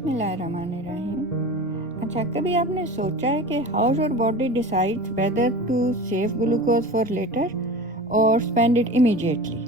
बिस्मिल्लाहिर्रहमानिर्रहीम। अच्छा, कभी आपने सोचा है कि how your body decides whether to save glucose for later और स्पेंड इट इमीडिएटली?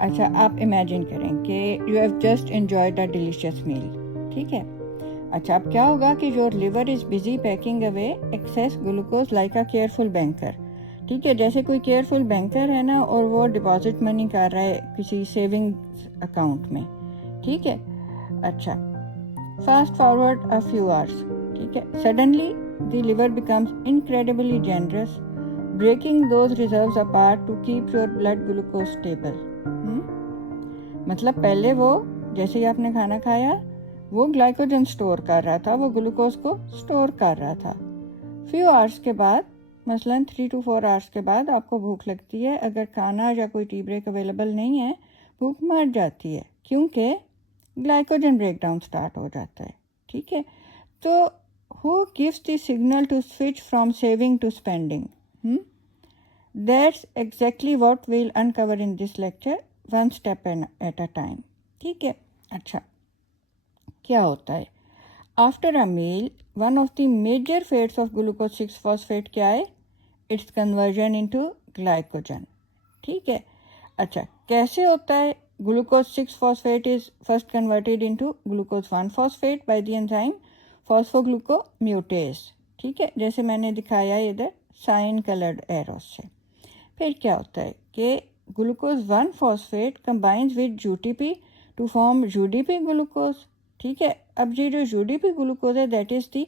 अच्छा, आप इमेजिन करें कि you have just enjoyed a delicious meal, ठीक है। अच्छा, अब क्या होगा कि your liver is busy packing away excess glucose like a careful banker, ठीक है। जैसे कोई केयरफुल बैंकर है ना, और वो डिपॉजिट मनी कर रहा है किसी सेविंग अकाउंट में, ठीक है। अच्छा, fast forward a few hours, ठीक है। Suddenly the liver becomes incredibly generous, breaking those reserves apart to keep your blood glucose stable. मतलब पहले वो, जैसे ही आपने खाना खाया, वो ग्लाइकोजन स्टोर कर रहा था, वो ग्लूकोज को स्टोर कर रहा था। फ्यू आवर्स के बाद, मसलन 3 to 4 आवर्स के बाद आपको भूख लगती है। अगर खाना या कोई टी ब्रेक अवेलेबल नहीं है, भूख मर जाती है, क्योंकि ग्लाइकोजन ब्रेकडाउन स्टार्ट हो जाता है, ठीक है। तो who gives the signal to switch from saving to spending? That's exactly what we'll uncover in this lecture, one step at a time, ठीक है। अच्छा, क्या होता है after a meal? One of the major fates of glucose 6 phosphate क्या है? It's conversion into glycogen, ठीक है। अच्छा, कैसे होता है? Glucose 6 phosphate is first converted into glucose 1 phosphate by the enzyme phosphoglucomutase, ठीक है, जैसे मैंने दिखाया इधर साइन कलर्ड एरोस से। फिर क्या होता है कि glucose 1 phosphate combines with UTP to form UDP glucose, ठीक है। अब ये जो यूडीपी ग्लूकोज है, that is the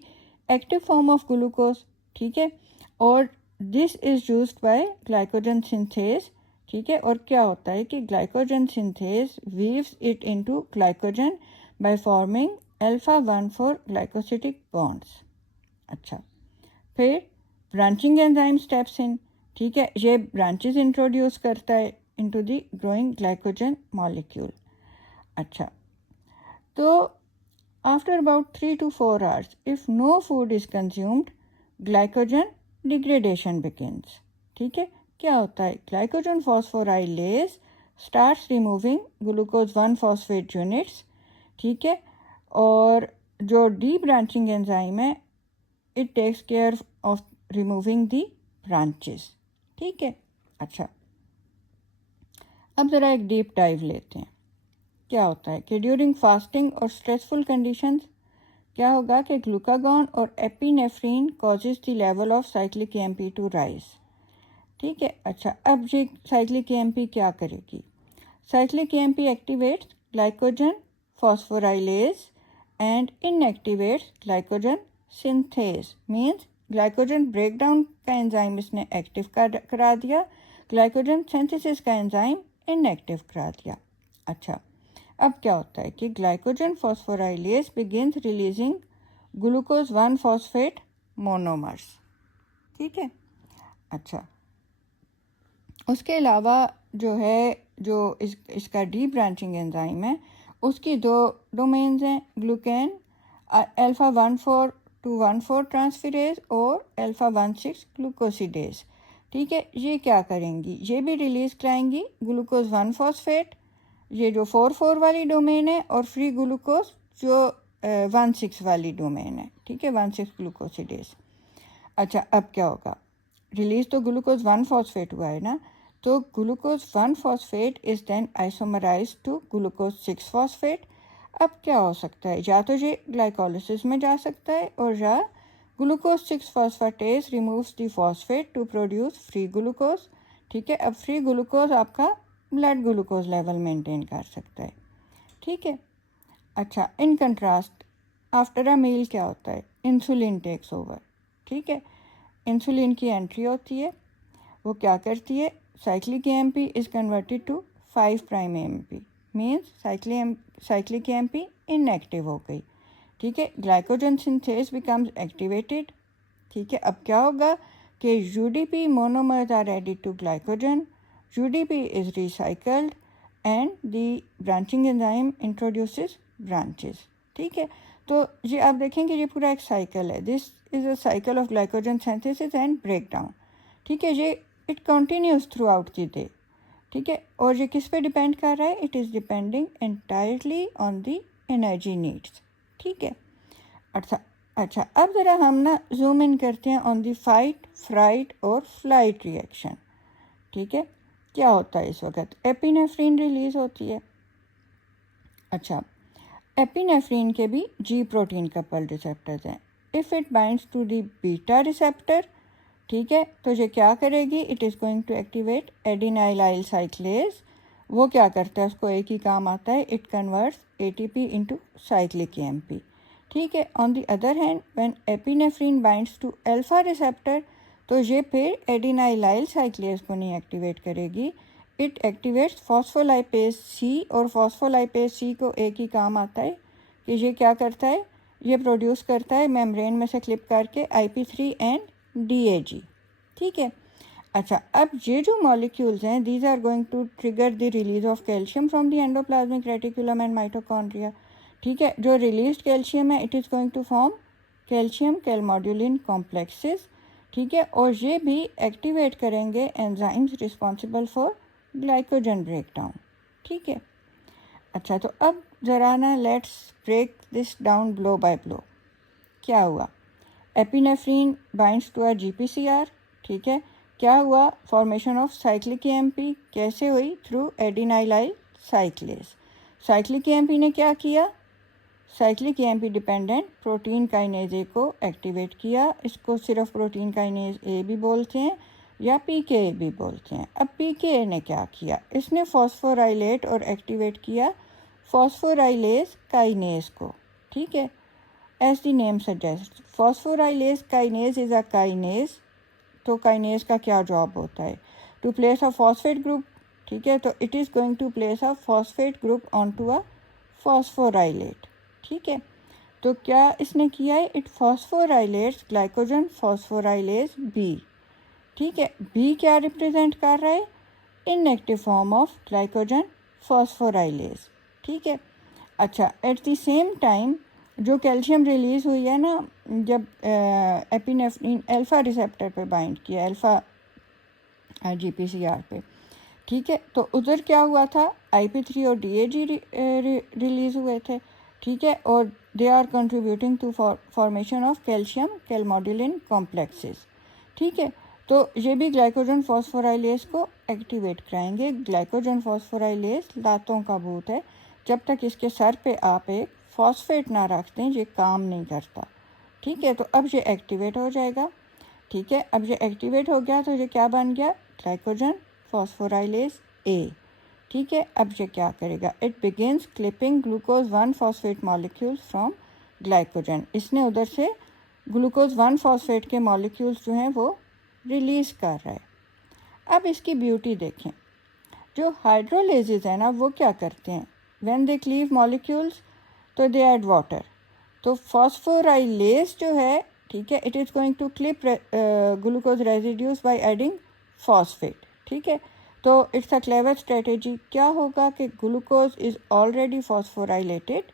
active form of glucose, ठीक है। और this is used by glycogen synthase, ठीक है। और क्या होता है कि glycogen synthase weaves it into glycogen by forming alpha 1,4 glycosidic bonds. अच्छा, फिर ब्रांचिंग एंजाइम स्टेप्स इन, ठीक है। ये ब्रांचेस इंट्रोड्यूस करता है into the growing glycogen molecule. अच्छा, तो after about 3 to 4 hours, if no food is consumed, glycogen degradation begins, ठीक है। क्या होता है? Glycogen phosphorylase starts removing glucose 1 phosphate units, ठीक है। और जो डी ब्रांचिंग एंजाइम है, it takes care of removing the branches, ठीक है। अच्छा, अब ज़रा एक डीप डाइव लेते हैं। क्या होता है कि ड्यूरिंग फास्टिंग और स्ट्रेसफुल कंडीशंस क्या होगा कि ग्लूकागॉन और epinephrine causes the level of cyclic AMP to rise, ठीक है। अच्छा, अब ये साइक्लिक एएमपी क्या करेगी? Cyclic AMP activates glycogen phosphorylase and inactivates glycogen synthase, means glycogen breakdown का एंजाइम इसने एक्टिव करा दिया, ग्लाइकोजन सिंथेसिस का एंजाइम इनएक्टिव करा दिया। अच्छा, अब क्या होता है कि glycogen phosphorylase begins releasing glucose 1 phosphate monomers, ठीक है। अच्छा, उसके अलावा जो है, जो इसका डी ब्रांचिंग एंजाइम है, उसकी दो डोमेन्स हैं, ग्लूकेन अल्फा 1,4 to 1,4 ट्रांसफेरेज और अल्फा 1,6 ग्लूकोसिडेज, ठीक है। ये क्या करेंगी? ये भी रिलीज कराएंगी ग्लूकोज 1 फॉस्फेट, ये जो 4,4 वाली डोमेन है, और फ्री ग्लूकोज जो 1,6 वाली डोमेन है, ठीक है, 1,6 ग्लूकोसिडेज। अच्छा, अब क्या होगा? रिलीज तो ग्लूकोज 1 फॉस्फेट हुआ है ना, तो glucose 1 phosphate is then isomerize to glucose 6 phosphate. अब क्या हो सकता है? या तो ये ग्लाइकोलिसिस में जा सकता है, और या glucose 6 phosphatase removes the phosphate to produce free glucose, ठीक है। अब फ्री ग्लूकोज आपका ब्लड ग्लूकोज लेवल मेंटेन कर सकता है, ठीक है। अच्छा, इन कंट्रास्ट आफ्टर अ मील क्या होता है? इंसुलिन टेक्स ओवर, ठीक है। इंसुलिन की एंट्री होती है, वो क्या करती है? Cyclic AMP is converted to 5 prime AMP, means cyclic AMP inactive हो गई, ठीक है। ग्लाइकोजन सिंथेज बिकम्स एक्टिवेटेड, ठीक है। अब क्या होगा कि UDP monomers are added to glycogen, UDP is recycled and the branching enzyme introduces branches, ठीक है। तो ये आप देखेंगे, ये पूरा एक साइकिल है। This is a cycle of glycogen synthesis and breakdown, ठीक है। ये it continues through out the day, ठीक है। और ये किस पे डिपेंड कर रहा है? It is depending entirely on the energy needs, ठीक है। अच्छा अच्छा, अब ज़रा हम ना जूम इन करते हैं ऑन दी फाइट, फ्राइट और फ्लाइट रिएक्शन। ठीक है, क्या होता है इस वक्त? एपिनेफ्रिन रिलीज़ होती है। अच्छा, एपिनेफ्रिन के भी जी प्रोटीन कपल रिसेप्टर्स हैं। If it binds to the beta receptor, ठीक है, तो ये क्या करेगी? It is going to activate adenylyl cyclase. वो क्या करता है? उसको एक ही काम आता है, it converts ATP into cyclic AMP. ठीक है। On the other hand, when epinephrine binds to alpha receptor, तो ये फिर एडिनाइलाइल साइक्लेज को नहीं एक्टिवेट करेगी, इट एक्टिवेट्स फॉस्फोलाइपेज सी। और फॉस्फोलाइपेज सी को एक ही काम आता है कि ये क्या करता है? ये प्रोड्यूस करता है मेम्ब्रेन में से क्लिप करके IP3 एंड DAG। ठीक है। अच्छा, अब ये जो मॉलिक्यूल्स हैं, these are going to trigger the release of calcium from the endoplasmic reticulum and mitochondria. ठीक है, जो रिलीज कैल्शियम है, it is going to form calcium calmodulin complexes. ठीक है, और ये भी एक्टिवेट करेंगे enzymes responsible for glycogen breakdown. ठीक है। अच्छा, तो अब ज़रा ना let's break this down blow by blow. क्या हुआ? Epinephrine binds to a GPCR। ठीक है, क्या हुआ? Formation of cyclic AMP. कैसे हुई? Through adenylyl cyclase. Cyclic AMP ने क्या किया? Cyclic AMP dependent protein kinase A को एक्टिवेट किया। इसको सिर्फ प्रोटीन काइनेज ए भी बोलते हैं या PKA भी बोलते हैं। अब PKA ने क्या किया? इसने फॉस्फोराइलेट और एक्टिवेट किया फॉस्फोराइलेज काइनेज को। ठीक है, as the name suggest, phosphorylase kinase is a kinase. तो काइनेज का क्या जॉब होता है? To place a phosphate group. ठीक है, तो it is going to place a phosphate group on to a phosphorylate. ठीक है, तो क्या इसने किया है? It phosphorylates glycogen phosphorylase B. ठीक है, बी क्या रिप्रेजेंट कर रहा है? Inactive form of glycogen phosphorylase. ठीक है। अच्छा, एट द सेम टाइम जो कैल्शियम रिलीज़ हुई है ना, जब एपिनेफ्रिन अल्फा रिसेप्टर पे बाइंड किया, अल्फा GPCR पे। ठीक है, तो उधर क्या हुआ था? IP3 और DAG रिलीज़ हुए थे। ठीक है, और they are contributing to formation of calcium calmodulin complexes. ठीक है, तो ये भी ग्लाइकोजन फॉस्फोराइलेज को एक्टिवेट कराएंगे। ग्लाइकोजन फॉस्फोराइलेज लातों का भूत है। जब तक इसके सर पे आप एक फॉस्फेट ना रख दें, ये काम नहीं करता। ठीक है, तो अब ये एक्टिवेट हो जाएगा। ठीक है, अब ये एक्टिवेट हो गया तो ये क्या बन गया? ग्लाइकोजन फॉस्फोराइलेज ए। ठीक है, अब ये क्या करेगा? It begins clipping glucose 1 phosphate molecules from glycogen. इसने उधर से ग्लूकोज 1 फॉस्फेट के मॉलिक्यूल्स जो हैं वो रिलीज़ कर रहा है। अब इसकी ब्यूटी देखें। जो हाइड्रोलेजेस है ना, वो क्या करते हैं? व्हेन दे क्लीव मॉलिक्यूल्स, तो दे ऐड वाटर। तो फॉस्फोराइलेज जो है, ठीक है, it is going to clip glucose residues by adding phosphate. ठीक है, तो इट्स अ क्लेवर स्ट्रेटेजी। क्या होगा कि ग्लूकोज इज़ ऑलरेडी फॉस्फोराइलेटेड।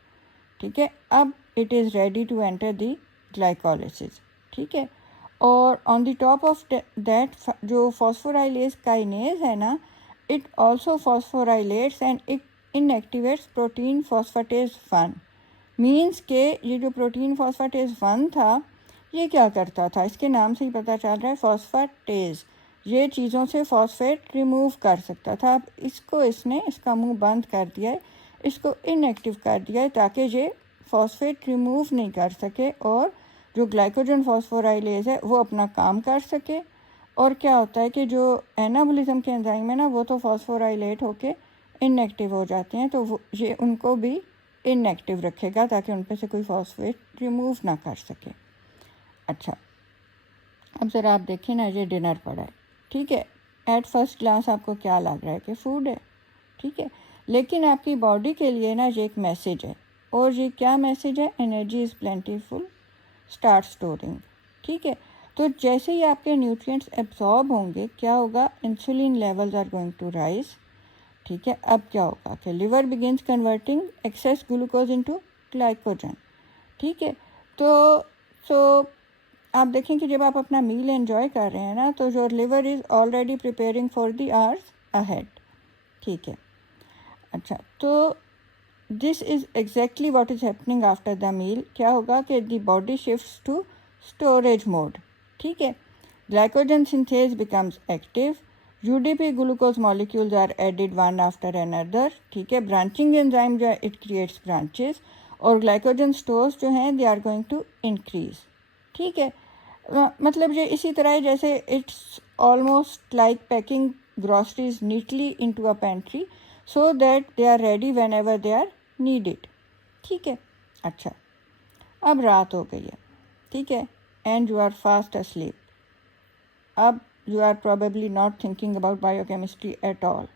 ठीक है, अब it is ready to enter the glycolysis. ठीक है, और on the top of that जो फॉस्फोराइलेज काइनेज है ना, it also phosphorylates and it inactivates protein phosphatase 1। Means के ये जो प्रोटीन फॉस्फेटेज 1 था, ये क्या करता था? इसके नाम से ही पता चल रहा है, फॉस्फेटेज। ये चीज़ों से फॉस्फेट रिमूव कर सकता था। अब इसको इसने इसका मुंह बंद कर दिया है, इसको इनएक्टिव कर दिया है ताकि ये फॉस्फेट रिमूव नहीं कर सके और जो ग्लाइकोजन फॉस्फोराइलेज है वो अपना काम कर सके। और क्या होता है कि जो एनाबोलिज्म के एंजाइम है ना, वो तो फॉस्फोराइलेट होके इनएक्टिव हो जाते हैं, तो वो ये उनको भी इनएक्टिव रखेगा ताकि उन पे से कोई फॉस्फेट रिमूव ना कर सके। अच्छा, अब ज़रा आप देखें ना, ये डिनर पड़ा है। ठीक है, एट फर्स्ट ग्लांस आपको क्या लग रहा है कि फूड है। ठीक है, लेकिन आपकी बॉडी के लिए ना ये एक मैसेज है। और ये क्या मैसेज है? Energy is plentiful, start storing. ठीक है, तो जैसे ही आपके न्यूट्रिएंट्स एब्जॉर्ब होंगे, क्या होगा? Insulin levels are going to rise. ठीक है, अब क्या होगा कि liver begins converting excess glucose into glycogen. ठीक है, तो आप देखें कि जब आप अपना मील एंजॉय कर रहे हैं ना, तो your liver is already preparing for the hours ahead. ठीक है। अच्छा, तो this is exactly what is happening after the meal. क्या होगा कि the body shifts to storage mode. ठीक है. Glycogen synthase becomes active. UDP glucose molecules are added one after another. ठीक है. ब्रांचिंग एंजाइम जो है इट क्रिएट्स ब्रांचेस, और ग्लाइकोजन स्टोर्स जो हैं they are going to increase. ठीक है. मतलब ये इसी तरह है जैसे it's almost like packing groceries neatly into a pantry so that they are ready whenever they are needed. ठीक है. अच्छा, अब रात हो गई है. ठीक है. And you are fast asleep. अब you are probably not thinking about biochemistry at all.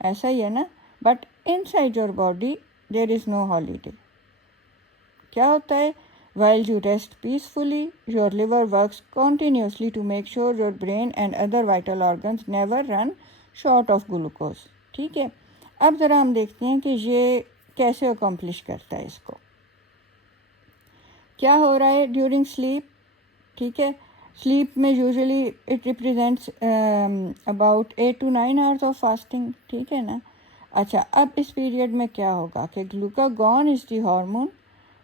ऐसा ही है ना. But inside your body there is no holiday. क्या होता है? While you rest peacefully, your liver works continuously to make sure your brain and other vital organs never run short of glucose. ठीक है. अब ज़रा हम देखते हैं कि ये कैसे अकम्प्लिश करता है इसको. क्या हो रहा है ड्यूरिंग स्लीप? ठीक है. स्लीप में usually it represents about 8 to 9 hours of fasting. ठीक है ना. अच्छा, अब इस पीरियड में क्या होगा कि glucagon is the hormone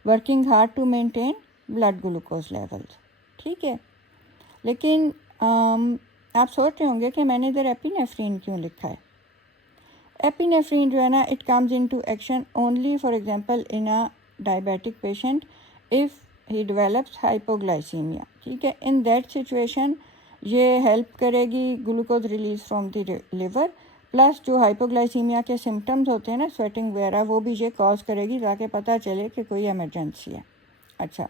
working hard to maintain blood glucose levels. ठीक है. लेकिन आप सोच रहे होंगे कि मैंने इधर एपिनेफ्रीन क्यों लिखा है. एपिनेफ्रीन जो है ना, it comes into action only for example in a diabetic patient if he develops hypoglycaemia. ठीक है. इन दैट सिचुएशन ये हेल्प करेगी glucose release from the liver, plus जो हाइपोग्लाइसीमिया के सिम्टम्स होते हैं ना, स्वेटिंग वगैरह, वो भी ये कॉज करेगी ताकि पता चले कि कोई इमरजेंसी है. अच्छा,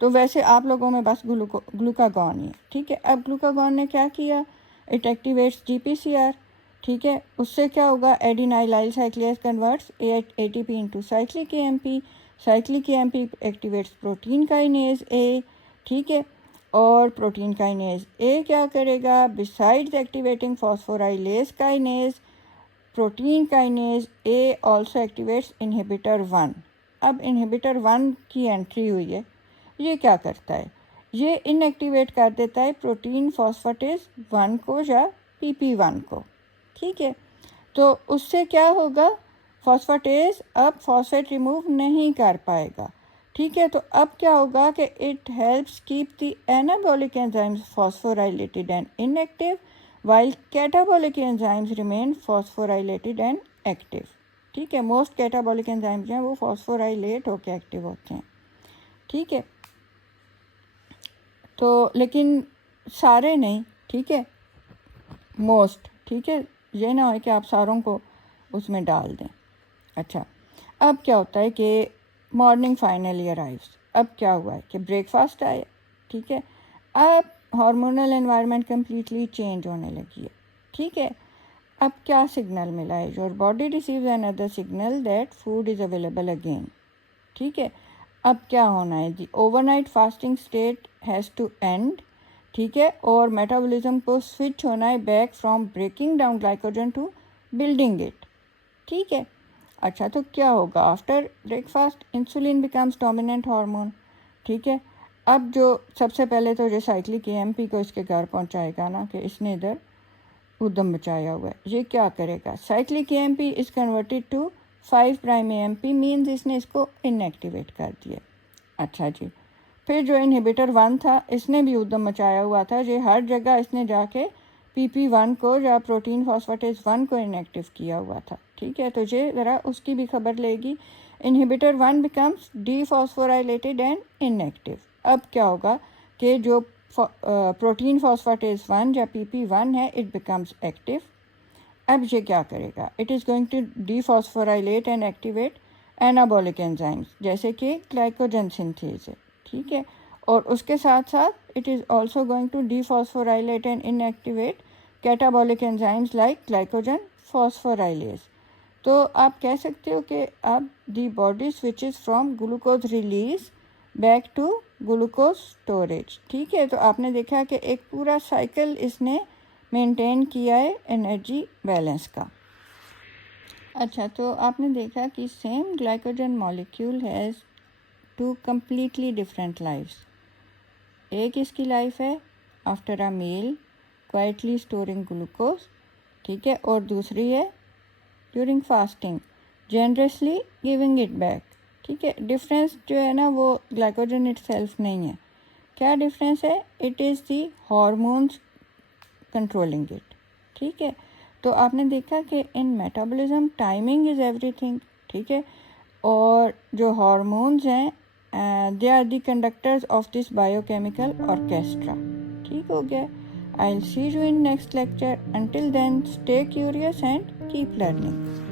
तो वैसे आप लोगों में बस ग्लूकागॉन ही है. ठीक है. अब ग्लूकागॉन ने क्या किया? It activates GPCR. ठीक है. उससे क्या होगा? Adenylyl cyclase converts ATP into cyclic AMP. Cyclic AMP activates protein kinase A. ठीक है. और प्रोटीन काइनेज A क्या करेगा? Besides activating phosphorylase kinase, protein kinase A also activates inhibitor 1. अब इनहिबिटर 1 की एंट्री हुई है. ये क्या करता है? ये इनएक्टिवेट कर देता है प्रोटीन फॉस्फेटेज 1 को या PP1 को. ठीक है. तो उससे क्या होगा? फॉस्फेटेज अब फॉस्फेट रिमूव नहीं कर पाएगा. ठीक है. तो अब क्या होगा कि it helps keep the anabolic enzymes phosphorylated and inactive while catabolic enzymes remain phosphorylated and active. ठीक है. मोस्ट कैटाबॉलिक एंजाइम्स जो हैं वो फॉस्फोराइलेट होकर एक्टिव होते हैं. ठीक है. तो लेकिन सारे नहीं. ठीक है. मोस्ट. ठीक है. ये ना हो कि आप सारों को उसमें डाल दें. अच्छा, अब क्या होता है कि मॉर्निंग फाइनली अराइव्स. अब क्या हुआ है कि ब्रेकफास्ट आया. ठीक है. अब हार्मोनल एनवायरनमेंट कम्प्लीटली चेंज होने लगी है. ठीक है. अब क्या सिग्नल मिला है? Your body receives another signal that food is available again. ठीक है. अब क्या होना है? The overnight fasting state has to end. ठीक है. और मेटाबॉलिज्म को स्विच होना है back from breaking down glycogen to building it. ठीक है. अच्छा, तो क्या होगा after breakfast? Insulin becomes dominant hormone. ठीक है. अब जो सबसे पहले तो ये साइक्लिक AMP को इसके घर पहुंचाएगा ना कि इसने इधर उद्यम मचाया हुआ है. ये क्या करेगा? Cyclic AMP is converted to 5' AMP, means इसने इसको इनएक्टिवेट कर दिया. अच्छा जी. फिर जो इनहिबिटर 1 था इसने भी उद्यम मचाया हुआ था. ये हर जगह इसने जाके PP1 को या प्रोटीन फॉस्फेटेज 1 को इनएक्टिव किया हुआ था. ठीक है. तो ये ज़रा उसकी भी खबर लेगी. Inhibitor 1 becomes dephosphorylated and inactive. अब क्या होगा कि जो प्रोटीन फॉस्फेटेज 1 या PP1 है इट बिकम्स एक्टिव. अब ये क्या करेगा? It is going to dephosphorylate and activate anabolic enzymes जैसे कि ग्लाइकोजन सिंथेज है. ठीक है. और उसके साथ साथ it is also going to dephosphorylate and inactivate catabolic enzymes like glycogen phosphorylase. तो आप कह सकते हो कि अब the body switches from glucose release back to glucose storage. ठीक है. तो आपने देखा कि एक पूरा साइकिल इसने मेंटेन किया है एनर्जी बैलेंस का. अच्छा, तो आपने देखा कि same glycogen molecule has 2 completely different lifes. एक इसकी लाइफ है after a meal quietly storing glucose. ठीक है. और दूसरी है during fasting generously giving it back. ठीक है, डिफरेंस जो है ना वो ग्लाइकोजन इटसेल्फ नहीं है। क्या डिफरेंस है? It is the hormones controlling it. ठीक है, तो आपने देखा कि in metabolism timing is everything. ठीक है, और जो हार्मोन्स हैं they are the conductors of this biochemical orchestra. ठीक हो गया। I will see you in next lecture. Until then stay curious and keep learning.